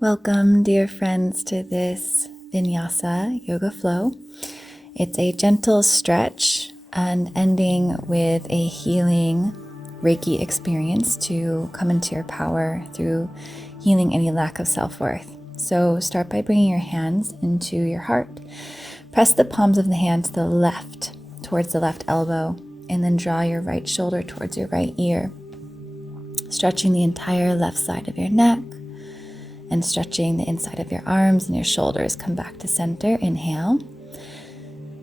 Welcome, dear friends, to this vinyasa yoga flow. It's a gentle stretch and ending with a healing Reiki experience to come into your power through healing any lack of self-worth. So start by bringing your hands into your heart. Press the palms of the hand to the left, towards the left elbow, and then draw your right shoulder towards your right ear, stretching the entire left side of your neck and stretching the inside of your arms and your shoulders. Come back to center. Inhale.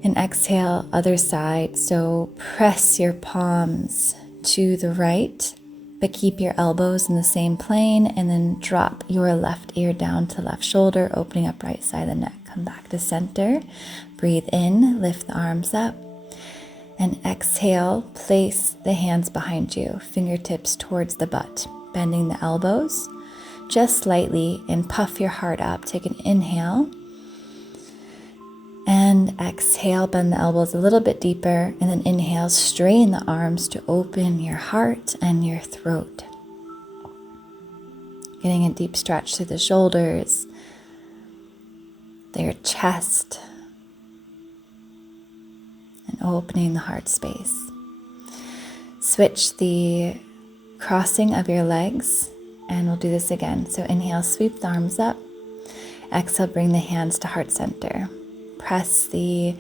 And exhale, other side. So press your palms to the right, but keep your elbows in the same plane, and then drop your left ear down to left shoulder, opening up right side of the neck. Come back to center. Breathe in, lift the arms up. And exhale, place the hands behind you, fingertips towards the butt, bending the elbows just slightly, and puff your heart up. Take an inhale and exhale, bend the elbows a little bit deeper, and then inhale, straighten the arms to open your heart and your throat. Getting a deep stretch through the shoulders, your chest, and opening the heart space. Switch the crossing of your legs, and we'll do this again. So inhale, sweep the arms up. Exhale, bring the hands to heart center. Press the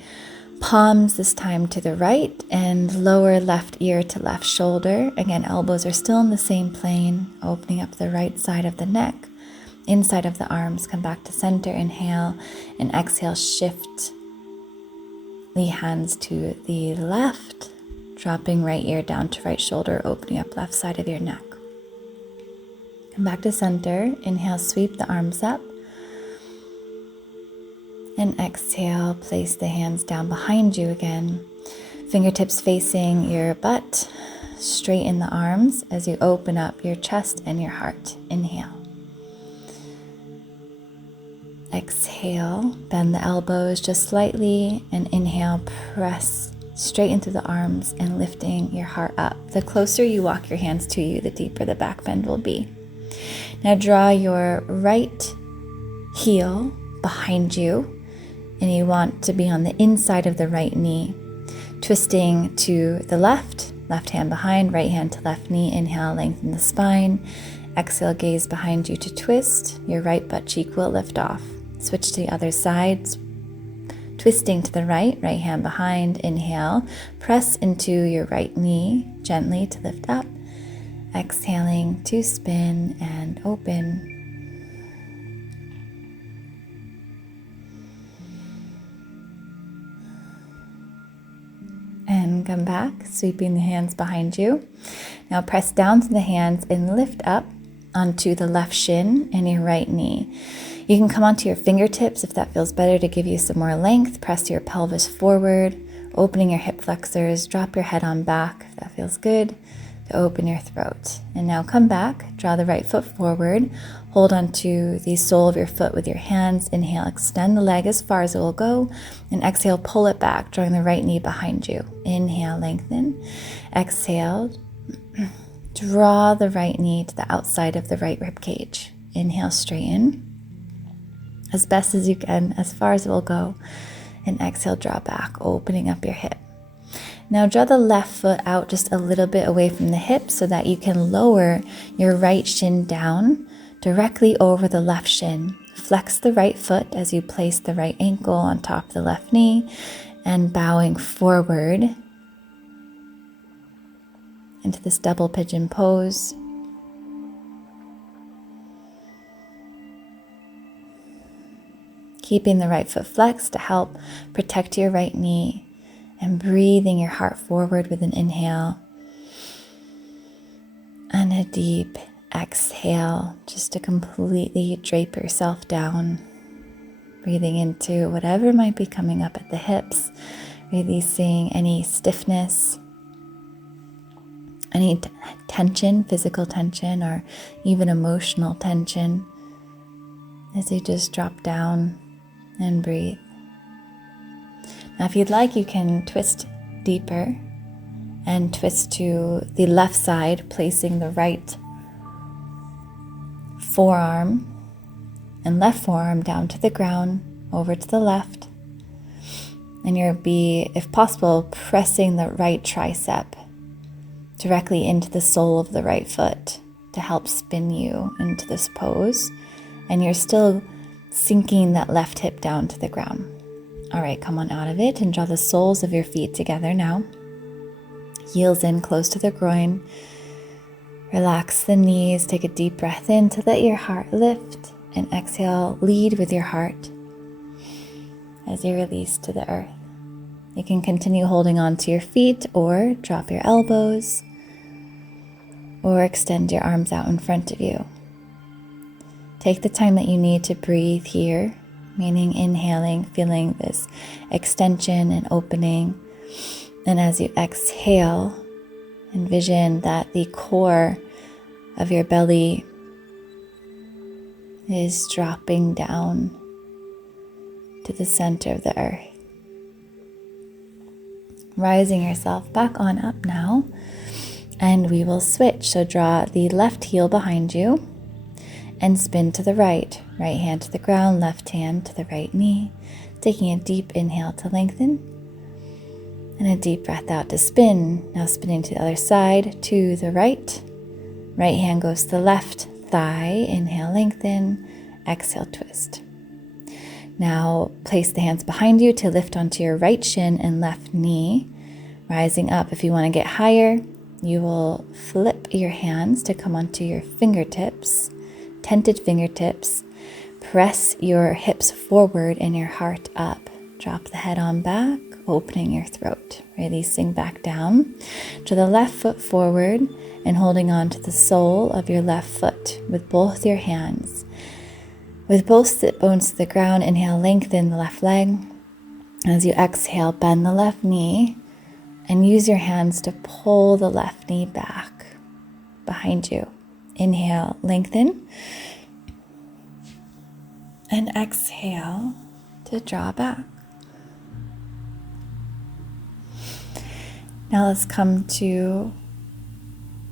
palms this time to the right and lower left ear to left shoulder. Again, elbows are still in the same plane, opening up the right side of the neck, inside of the arms. Come back to center. Inhale and exhale, shift the hands to the left, dropping right ear down to right shoulder, opening up left side of your neck. Come back to center. Inhale, sweep the arms up. And exhale, place the hands down behind you again. Fingertips facing your butt. Straighten the arms as you open up your chest and your heart. Inhale. Exhale, bend the elbows just slightly. And inhale, press straight into the arms and lifting your heart up. The closer you walk your hands to you, the deeper the back bend will be. Now draw your right heel behind you, and you want to be on the inside of the right knee, twisting to the left hand behind, right hand to left knee. Inhale, lengthen the spine. Exhale, gaze behind you to twist. Your right butt cheek will lift off. Switch to the other side, twisting to the right hand behind. Inhale, press into your right knee gently to lift up. Exhaling to spin and open. And come back, sweeping the hands behind you. Now press down to the hands and lift up onto the left shin and your right knee. You can come onto your fingertips if that feels better to give you some more length. Press your pelvis forward, opening your hip flexors. Drop your head on back if that feels good, to open your throat. And now come back, draw the right foot forward, hold onto the sole of your foot with your hands. Inhale, extend the leg as far as it will go, and exhale, pull it back, drawing the right knee behind you. Inhale, lengthen. Exhale, draw the right knee to the outside of the right rib cage. Inhale, straighten as best as you can, as far as it will go, and exhale, draw back, opening up your hip. Now draw the left foot out just a little bit away from the hip so that you can lower your right shin down directly over the left shin. Flex the right foot as you place the right ankle on top of the left knee, and bowing forward into this double pigeon pose. Keeping the right foot flexed to help protect your right knee. And breathing your heart forward with an inhale and a deep exhale, just to completely drape yourself down. Breathing into whatever might be coming up at the hips, releasing any stiffness, any tension, physical tension, or even emotional tension as you just drop down and breathe. Now, if you'd like, you can twist deeper and twist to the left side, placing the right forearm and left forearm down to the ground, over to the left. And you'll be, if possible, pressing the right tricep directly into the sole of the right foot to help spin you into this pose. And you're still sinking that left hip down to the ground. All right, come on out of it and draw the soles of your feet together now. Heels in close to the groin. Relax the knees. Take a deep breath in to let your heart lift, and exhale, lead with your heart as you release to the earth. You can continue holding on to your feet or drop your elbows or extend your arms out in front of you. Take the time that you need to breathe here, meaning inhaling, feeling this extension and opening. And as you exhale, envision that the core of your belly is dropping down to the center of the earth. Rising yourself back on up now, and we will switch. So draw the left heel behind you and spin to the right. Right hand to the ground, left hand to the right knee. Taking a deep inhale to lengthen and a deep breath out to spin. Now spinning to the other side, to the right. Right hand goes to the left thigh. Inhale, lengthen. Exhale, twist. Now place the hands behind you to lift onto your right shin and left knee. Rising up, if you want to get higher, you will flip your hands to come onto your fingertips, tented fingertips. Press your hips forward and your heart up. Drop the head on back, opening your throat. Releasing back down. To the left foot forward and holding on to the sole of your left foot with both your hands. With both sit bones to the ground, inhale, lengthen the left leg. As you exhale, bend the left knee and use your hands to pull the left knee back behind you. Inhale, lengthen. And exhale to draw back. Now let's come to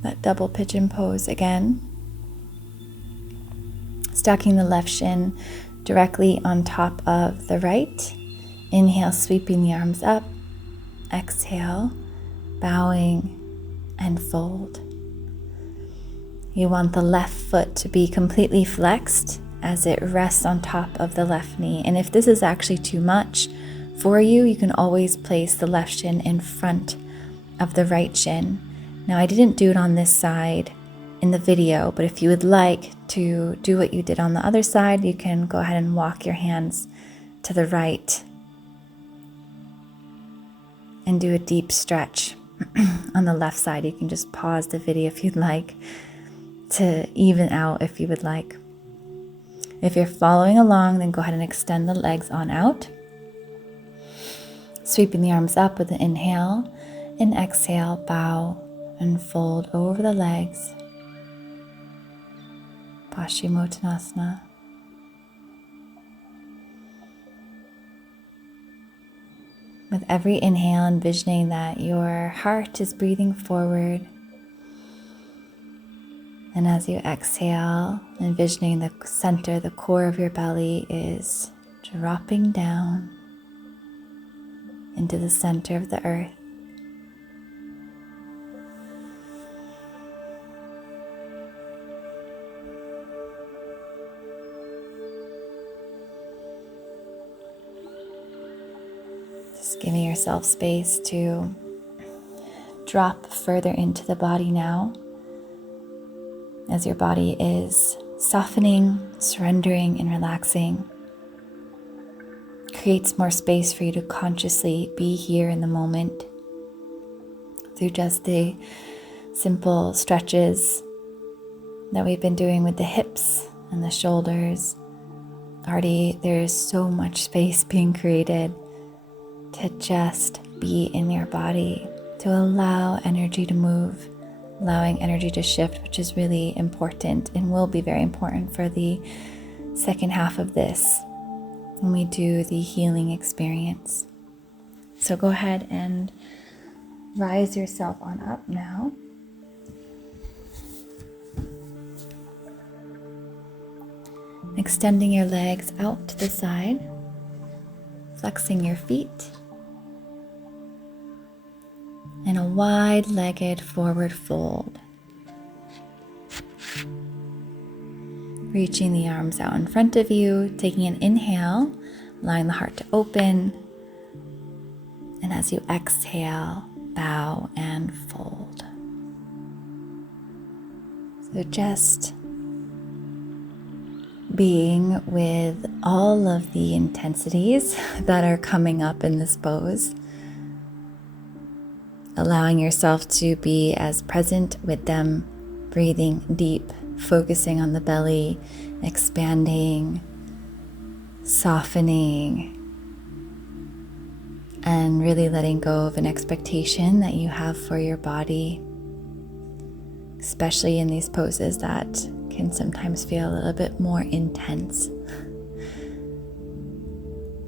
that double pigeon pose again. Stacking the left shin directly on top of the right. Inhale, sweeping the arms up. Exhale, bowing and fold. You want the left foot to be completely flexed as it rests on top of the left knee. And if this is actually too much for you, you can always place the left shin in front of the right shin. Now, I didn't do it on this side in the video, but if you would like to do what you did on the other side, you can go ahead and walk your hands to the right and do a deep stretch on the left side. You can just pause the video if you'd like to even out if you would like. If you're following along, then go ahead and extend the legs on out. Sweeping the arms up with an inhale and exhale, bow and fold over the legs. Paschimottanasana. With every inhale, envisioning that your heart is breathing forward. And as you exhale, envisioning the center, the core of your belly is dropping down into the center of the earth. Just giving yourself space to drop further into the body now, as your body is softening, surrendering, and relaxing. Creates more space for you to consciously be here in the moment through just the simple stretches that we've been doing with the hips and the shoulders. Already there's so much space being created to just be in your body, to allow energy to move, allowing energy to shift, which is really important and will be very important for the second half of this when we do the healing experience. So go ahead and rise yourself on up now. Extending your legs out to the side, flexing your feet, and a wide-legged forward fold. Reaching the arms out in front of you, taking an inhale, allowing the heart to open. And as you exhale, bow and fold. So just being with all of the intensities that are coming up in this pose. Allowing yourself to be as present with them, breathing deep, focusing on the belly, expanding, softening, and really letting go of an expectation that you have for your body, especially in these poses that can sometimes feel a little bit more intense.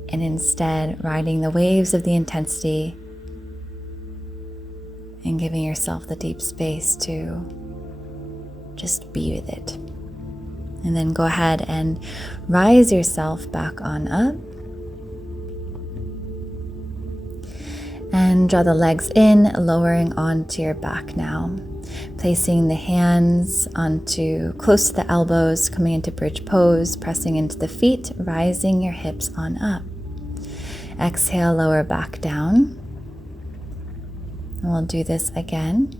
And instead, riding the waves of the intensity and giving yourself the deep space to just be with it. And then go ahead and rise yourself back on up. And draw the legs in, lowering onto your back now. Placing the hands onto close to the elbows, coming into bridge pose, pressing into the feet, rising your hips on up. Exhale, lower back down. And we'll do this again.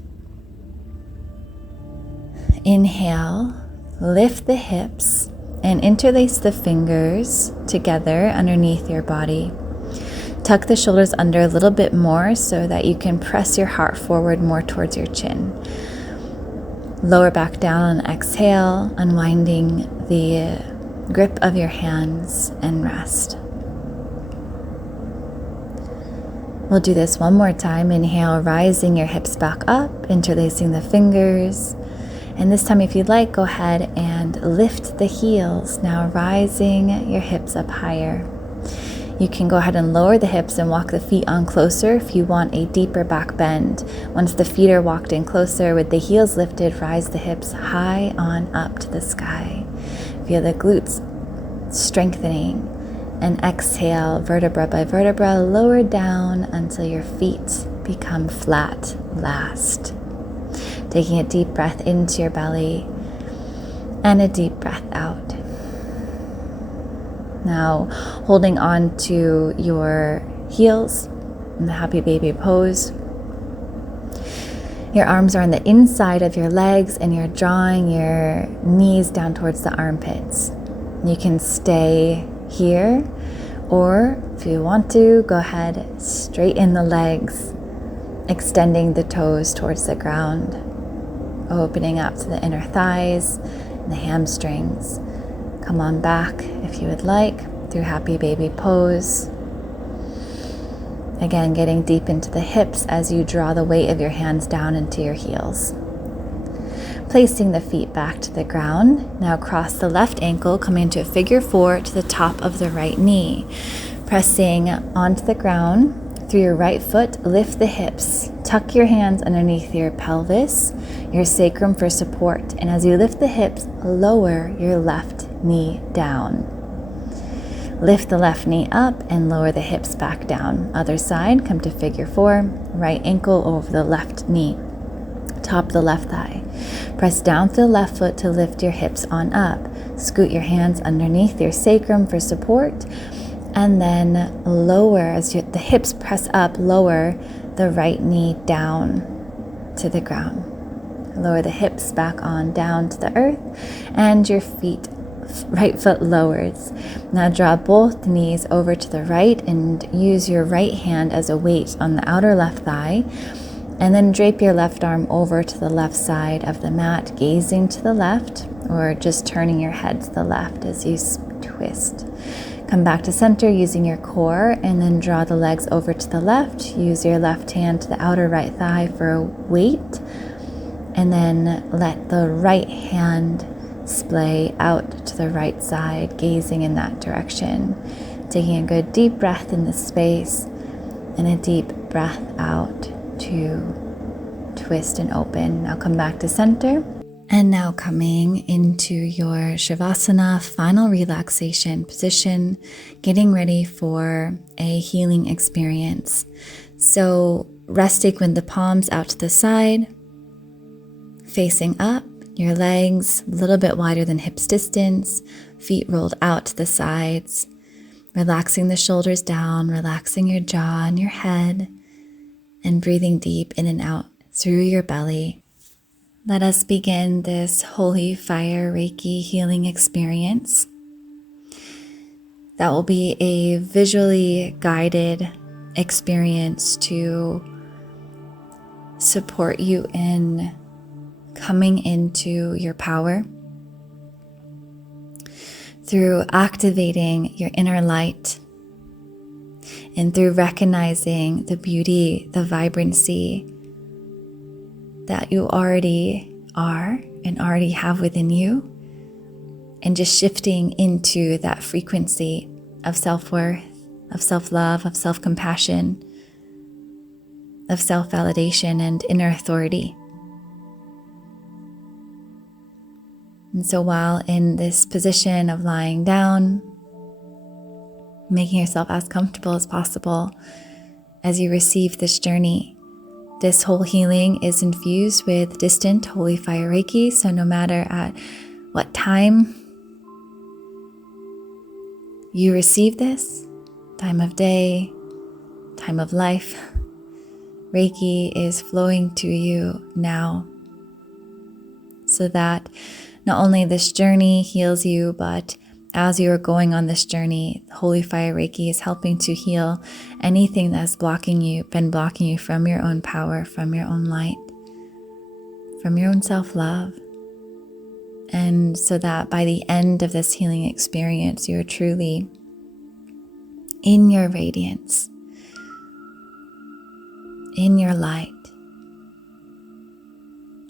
Inhale, lift the hips and interlace the fingers together underneath your body. Tuck the shoulders under a little bit more so that you can press your heart forward more towards your chin. Lower back down on exhale, unwinding the grip of your hands and rest. We'll do this one more time. Inhale, rising your hips back up, interlacing the fingers. And this time, if you'd like, go ahead and lift the heels. Now rising your hips up higher. You can go ahead and lower the hips and walk the feet on closer if you want a deeper back bend. Once the feet are walked in closer with the heels lifted, rise the hips high on up to the sky. Feel the glutes strengthening. And exhale, vertebra by vertebra, lower down until your feet become flat last. Taking a deep breath into your belly and a deep breath out. Now, holding on to your heels in the happy baby pose. Your arms are on the inside of your legs and you're drawing your knees down towards the armpits. You can stay here, or if you want to, go ahead, straighten the legs, extending the toes towards the ground, opening up to the inner thighs and the hamstrings. Come on back if you would like through happy baby pose. Again, getting deep into the hips as you draw the weight of your hands down into your heels. Placing the feet back to the ground. Now cross the left ankle, coming into a figure four to the top of the right knee. Pressing onto the ground through your right foot, lift the hips. Tuck your hands underneath your pelvis, your sacrum for support. And as you lift the hips, lower your left knee down. Lift the left knee up and lower the hips back down. Other side, come to figure four. Right ankle over the left knee. Top of the left thigh. Press down to the left foot to lift your hips on up. Scoot your hands underneath your sacrum for support. And then lower, as the hips press up, lower the right knee down to the ground. Lower the hips back on down to the earth and your feet, right foot lowers. Now draw both knees over to the right and use your right hand as a weight on the outer left thigh. And then drape your left arm over to the left side of the mat, gazing to the left, or just turning your head to the left as you twist. Come back to center using your core, and then draw the legs over to the left. Use your left hand to the outer right thigh for a weight, and then let the right hand splay out to the right side, gazing in that direction. Taking a good deep breath in this space, and a deep breath out to twist and open. Now come back to center. And now coming into your Shavasana final relaxation position, getting ready for a healing experience. So resting with the palms out to the side, facing up, your legs a little bit wider than hips distance, feet rolled out to the sides, relaxing the shoulders down, relaxing your jaw and your head, and breathing deep in and out through your belly. Let us begin this Holy Fire Reiki healing experience. That will be a visually guided experience to support you in coming into your power through activating your inner light and through recognizing the beauty, the vibrancy that you already are and already have within you, and just shifting into that frequency of self-worth, of self-love, of self-compassion, of self-validation and inner authority. And so while in this position of lying down, making yourself as comfortable as possible as you receive this journey, this whole healing is infused with distant Holy Fire Reiki, so no matter at what time you receive this, time of day, time of life, Reiki is flowing to you now, so that not only this journey heals you, but as you are going on this journey, Holy Fire Reiki is helping to heal anything that's been blocking you from your own power, from your own light, from your own self-love. And so that by the end of this healing experience, you're truly in your radiance, in your light,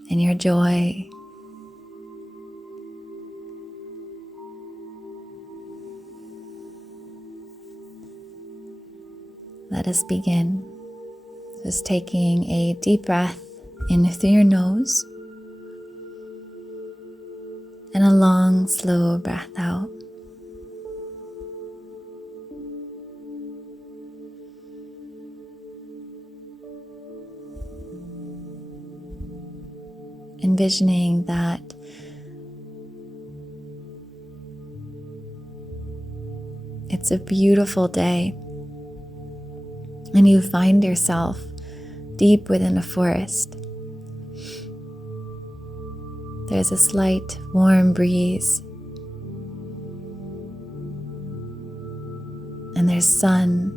in your joy. Let us begin. Just taking a deep breath in through your nose and a long, slow breath out. Envisioning that it's a beautiful day and you find yourself deep within a forest. There's a slight warm breeze and there's sun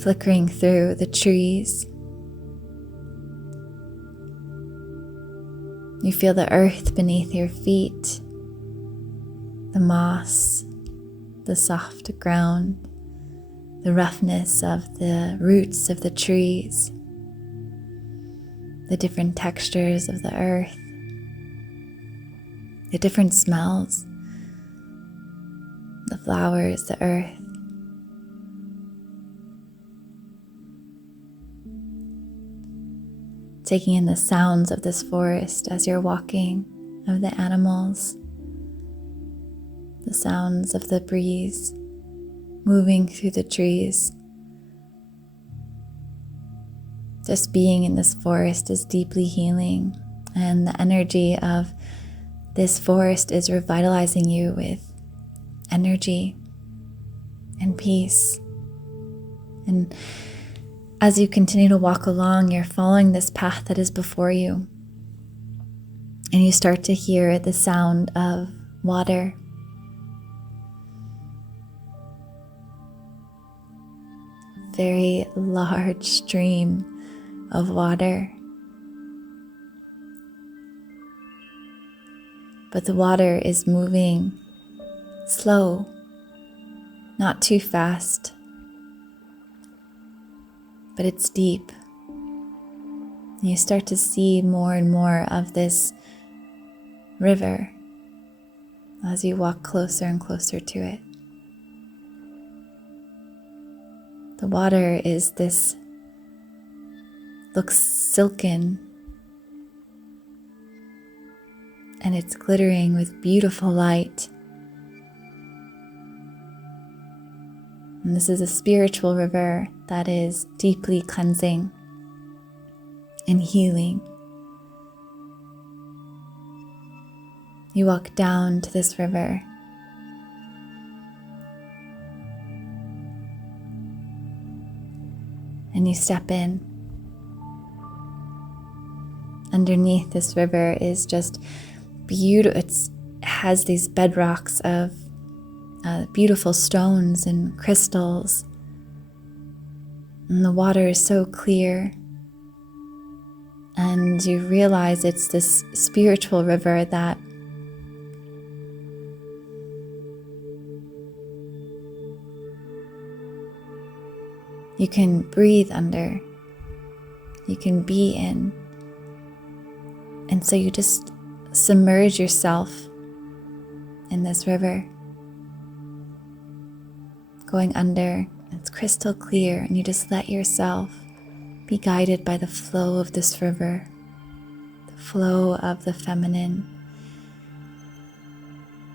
flickering through the trees. You feel the earth beneath your feet, the moss, the soft ground, the roughness of the roots of the trees, the different textures of the earth, the different smells, the flowers, the earth. Taking in the sounds of this forest as you're walking, of the animals, the sounds of the breeze moving through the trees. Just being in this forest is deeply healing, and the energy of this forest is revitalizing you with energy and peace. And as you continue to walk along, you're following this path that is before you, and you start to hear the sound of water. Very large stream of water. But the water is moving slow, not too fast, but it's deep. And you start to see more and more of this river as you walk closer and closer to it. The water looks silken, and it's glittering with beautiful light. And this is a spiritual river that is deeply cleansing and healing. You walk down to this river, and you step in. Underneath this river is just beautiful. It has these bedrocks of beautiful stones and crystals. And the water is so clear. And you realize it's this spiritual river that you can breathe under, you can be in. And so you just submerge yourself in this river, going under. It's crystal clear, and you just let yourself be guided by the flow of this river, the flow of the feminine,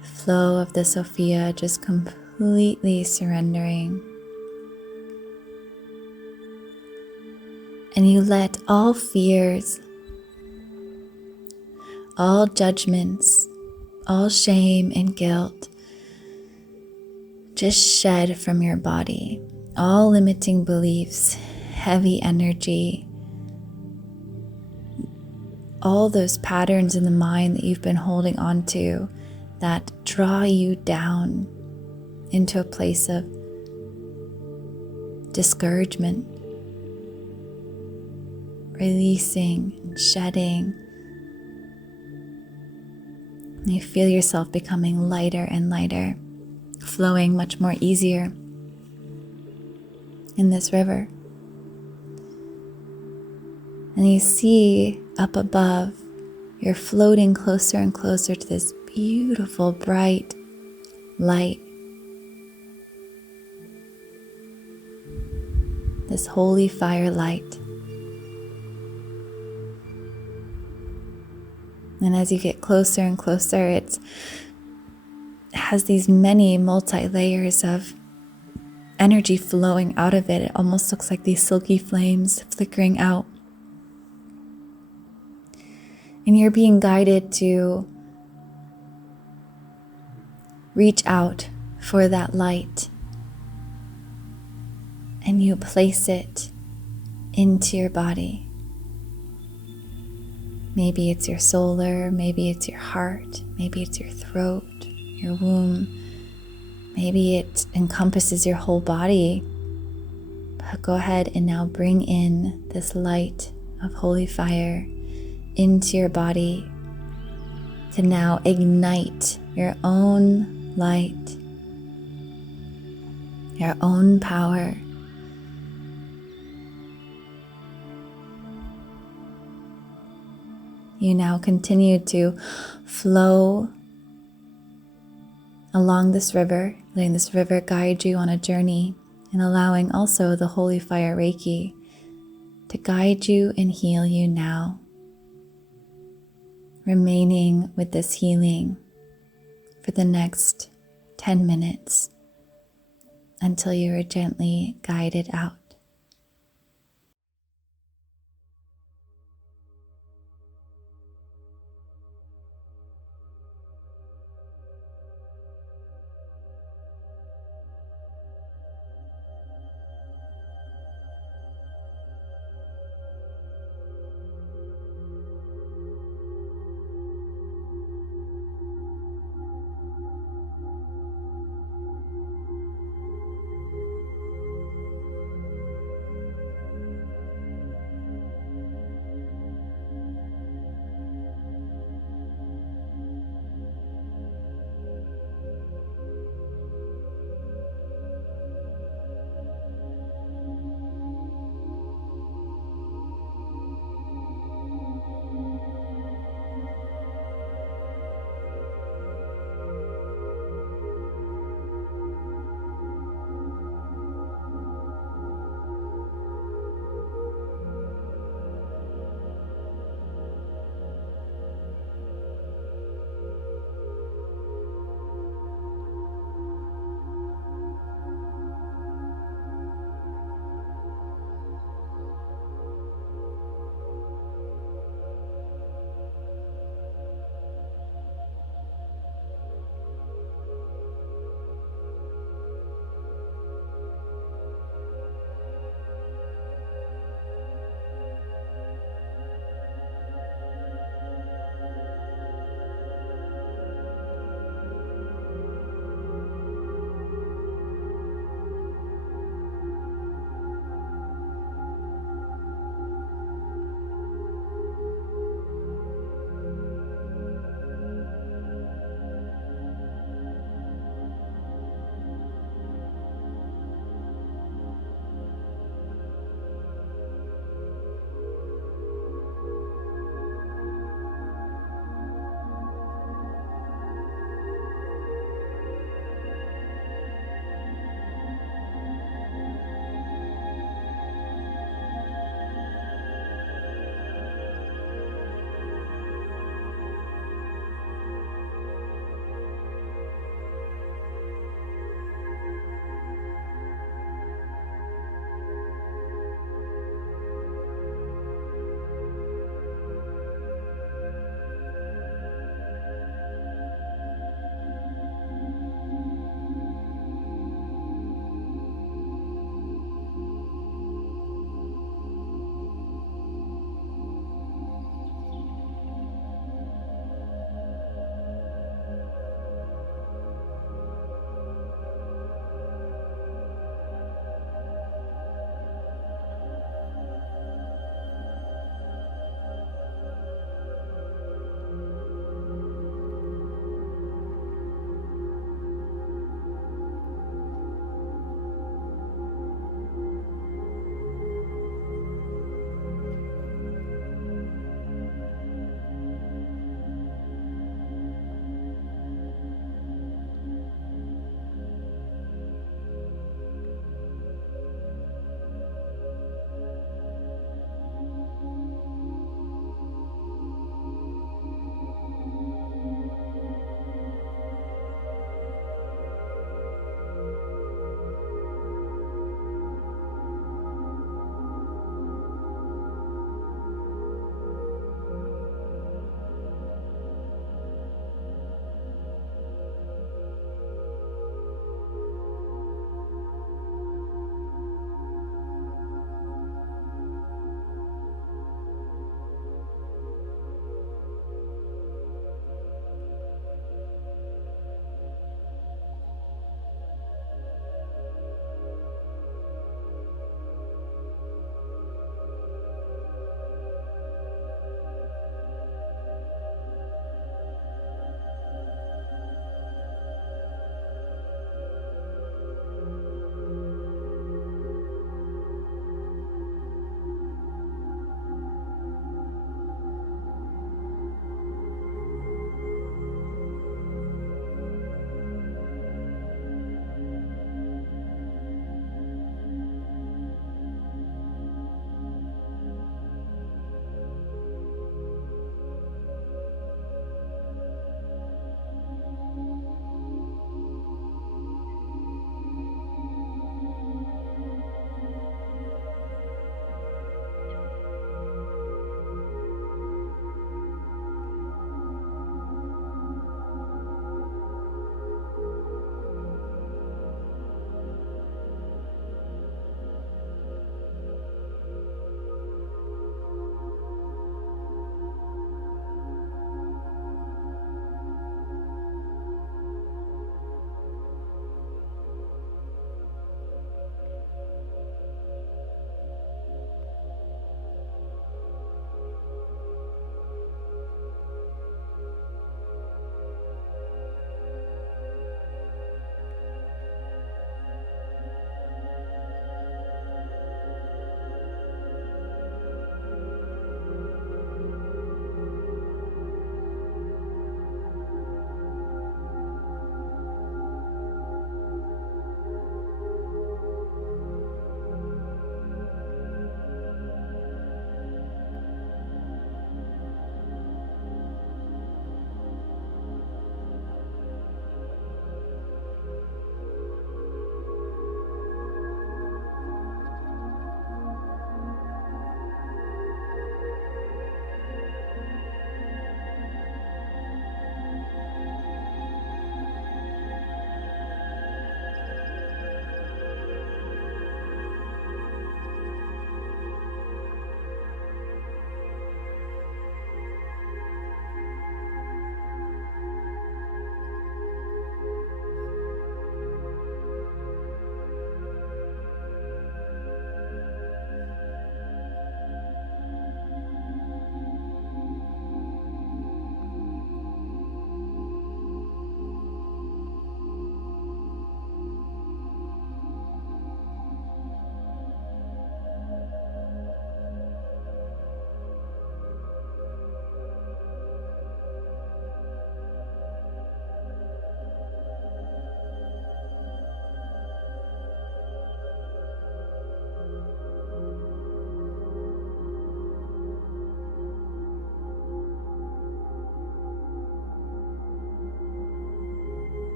the flow of the Sophia, just completely surrendering. And you let all fears, all judgments, all shame and guilt just shed from your body. All limiting beliefs, heavy energy, all those patterns in the mind that you've been holding on to that draw you down into a place of discouragement, releasing and shedding. You feel yourself becoming lighter and lighter, flowing much more easier in this river. And you see up above, you're floating closer and closer to this beautiful, bright light, this holy fire light. And as you get closer and closer, it has these many multi-layers of energy flowing out of it. It almost looks like these silky flames flickering out. And you're being guided to reach out for that light. And you place it into your body. Maybe it's your solar, maybe it's your heart, maybe it's your throat, your womb. Maybe it encompasses your whole body. But go ahead and now bring in this light of holy fire into your body to now ignite your own light, your own power. You now continue to flow along this river, letting this river guide you on a journey, and allowing also the Holy Fire Reiki to guide you and heal you now. Remaining with this healing for the next 10 minutes until you are gently guided out.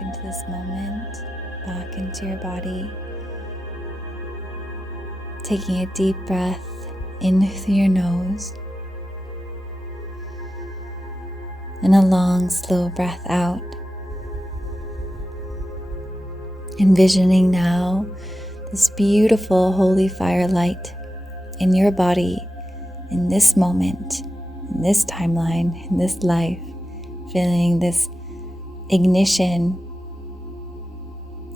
back into this moment, back into your body. Taking a deep breath in through your nose and a long, slow breath out. Envisioning now this beautiful holy fire light in your body, in this moment, in this timeline, in this life, feeling this ignition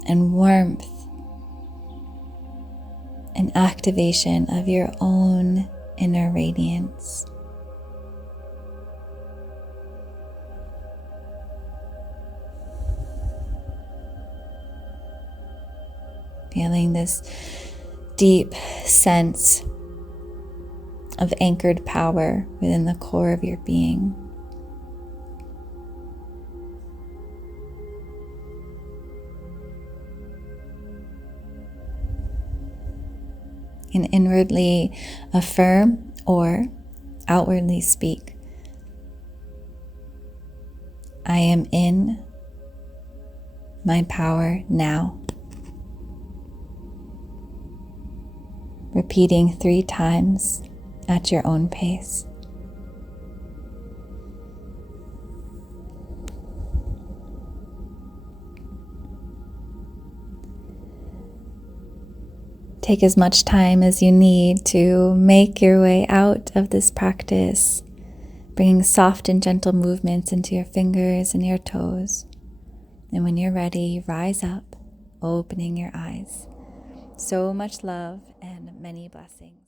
and warmth and activation of your own inner radiance. Feeling this deep sense of anchored power within the core of your being. And inwardly affirm or outwardly speak, I am in my power now. Repeating 3 times at your own pace. Take as much time as you need to make your way out of this practice, bringing soft and gentle movements into your fingers and your toes. And when you're ready, rise up, opening your eyes. So much love and many blessings.